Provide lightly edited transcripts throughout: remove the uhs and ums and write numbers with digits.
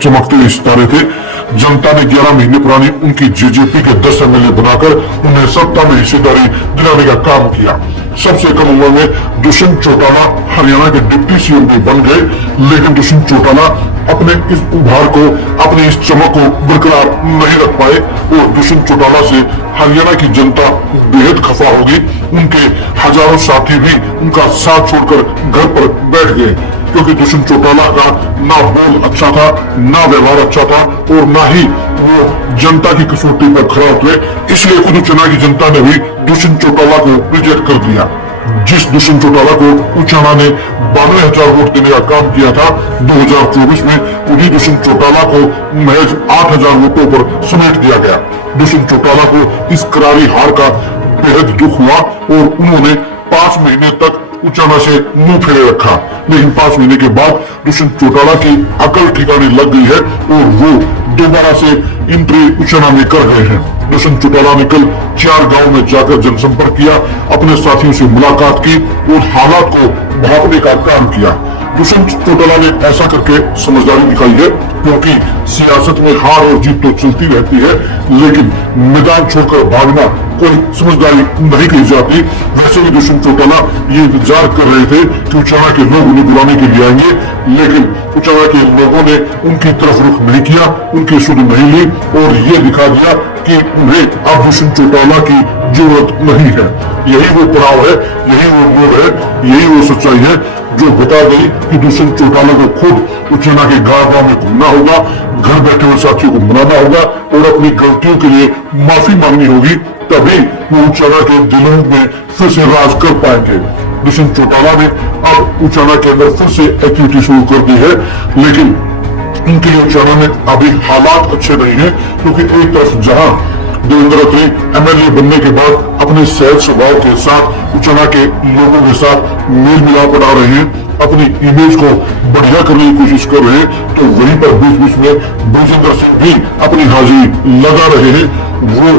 चमकते हुए सितारे थे। जनता ने 11 महीने पुरानी उनकी जेजेपी के 10 एमएलए बनाकर उन्हें सत्ता में हिस्सेदारी दिलाने का काम किया। सबसे कम उम्र में दुष्यंत चौटाला हरियाणा के डिप्टी सीएम भी बन गए, लेकिन दुष्यंत चौटाला अपने इस उभार को, अपनी इस चमक को बरकरार नहीं रख पाए और दुष्यंत चौटाला से हरियाणा की जनता बेहद खफा होगी। उनके हजारों साथी भी उनका साथ छोड़कर घर पर बैठ गए, क्योंकि दुष्यंत चौटाला का ना बोल अच्छा था, ना व्यवहार अच्छा था और ना ही वो जनता की कसौटी पर खरा उतरे। इसलिए खुद चुनाव की जनता ने भी दुष्यंत चौटाला को रिजेक्ट कर दिया। जिस दुष्यंत चौटाला को उचाना ने 92,000 वोट देने का काम किया था 2024 में, उन्हीं दुष्यंत चौटाला को महज 8,000 वोटों पर समेट दिया गया। दुष्यंत चौटाला को इस करारी हार का बेहद दुख हुआ और उन्होंने 5 महीने तक उचाना से मुंह फेरे रखा, लेकिन 5 महीने के बाद दुष्यंत चौटाला की अकल ठिकाने लग गई है और वो दोबारा से एंट्री उचाना में कर गए हैं। दुष्यंत चौटाला ने कल 4 गांव में जाकर जनसंपर्क किया, अपने साथियों से मुलाकात की और हालात को भांपने का काम किया। दुष्यंत चौटाला ने ऐसा करके समझदारी दिखाई है, क्योंकि सियासत में हार और जीत तो चलती रहती है, लेकिन मैदान छोड़कर भागना कोई समझदारी नहीं कही जाती। वैसे भी दुष्यंत चौटाला ये इंतजार कर रहे थे कि उचाना के लोग उन्हें बुलाने के लिए आएंगे, लेकिन उचाना के लोगों ने उनकी तरफ रुख नहीं किया, उनकी सुध नहीं ली और ये दिखा दिया कि उन्हें अब दुष्यंत चौटाला की जरूरत नहीं है। यही वो पड़ाव है, यही वो मोड़ है, यही वो सच्चाई है जो बता गई कि दुष्यंत चौटाला को खुद उचाना के गांव में घूमना होगा, घर बैठे हुए साथियों को मनाना होगा और अपनी गलतियों के लिए माफी मांगनी होगी, तभी वो उचाना के दिलों में फिर से राज कर पाएंगे। दुष्यंत चौटाला ने अब उचाना के अंदर फिर से एक्टिविटी शुरू कर दी है, लेकिन उनके लिए उचाना में अभी हालात अच्छे नहीं है, क्योंकि एक तरफ जहां देवेंद्र अत्री एमएलए बनने के बाद अपने सहज स्वभाव के साथ उचाना के लोगों के साथ मेल मिलाप बना रहे हैं, अपनी इमेज को बढ़िया करने की कोशिश कर रहे हैं, तो वहीं पर बीच बीच में ब्रजेंद्र सिंह भी अपनी हाजिरी लगा रहे हैं। वो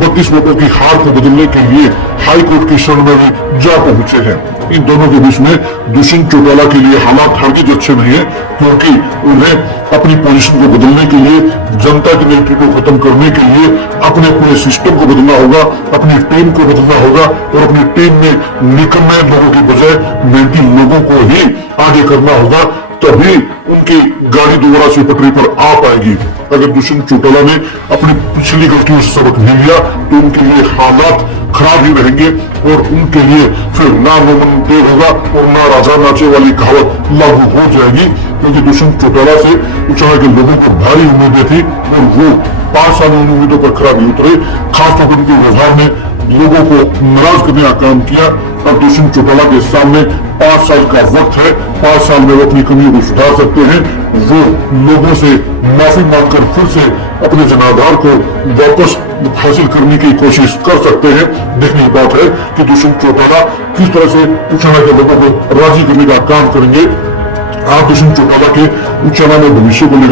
32 वोटों की हार को बदलने के लिए हाई कोर्ट की शरण में भी जा पहुंचे हैं। इन दोनों के बीच में दुष्यंत चौटाला के लिए हालात हरगिज अच्छे नहीं है, क्योंकि उन्हें अपनी पोजीशन को बदलने के लिए, जनता की नेगेटिव को खत्म करने के लिए अपने पूरे सिस्टम को बदलना होगा, अपनी टीम को बदलना होगा और अपनी टीम में निकम्मे लोगों की बजाय मेहनती लोगों को ही आगे करना होगा, तभी उनकी गाड़ी दोबारा से पटरी पर आ पाएगी। अगर दुष्यंत चौटाला ने अपनी पिछली गलतियों से सबक नहीं लिया तो उनके लिए हालात खराब ही रहेंगे और उनके लिए फिर ना नमन देव होगा और ना राजा नाचे वाली कहावत लागू हो जाएगी, क्योंकि दुष्यंत चौटाला से उचाना के लोगों को भारी उम्मीदें थी और वो 5 साल उन उम्मीदों पर खरा नहीं उतरे। खासतौर पर उनके व्यवहार ने लोगों को नाराज करने का काम किया। अब दुष्यंत चौटाला के सामने 5 साल का वक्त है, 5 साल में वो अपनी कमियों को सुधार सकते हैं। वो लोगों से माफी मांगकर फिर से अपने जनाधार को वापस हासिल करने की कोशिश कर सकते हैं। देखने की बात है कि दुष्यंत चौटाला किस तरह से उचाना के लोगों को राजी करने का काम करेंगे। आप दुष्यंत चौटाला के उचाना में भविष्य को लेकर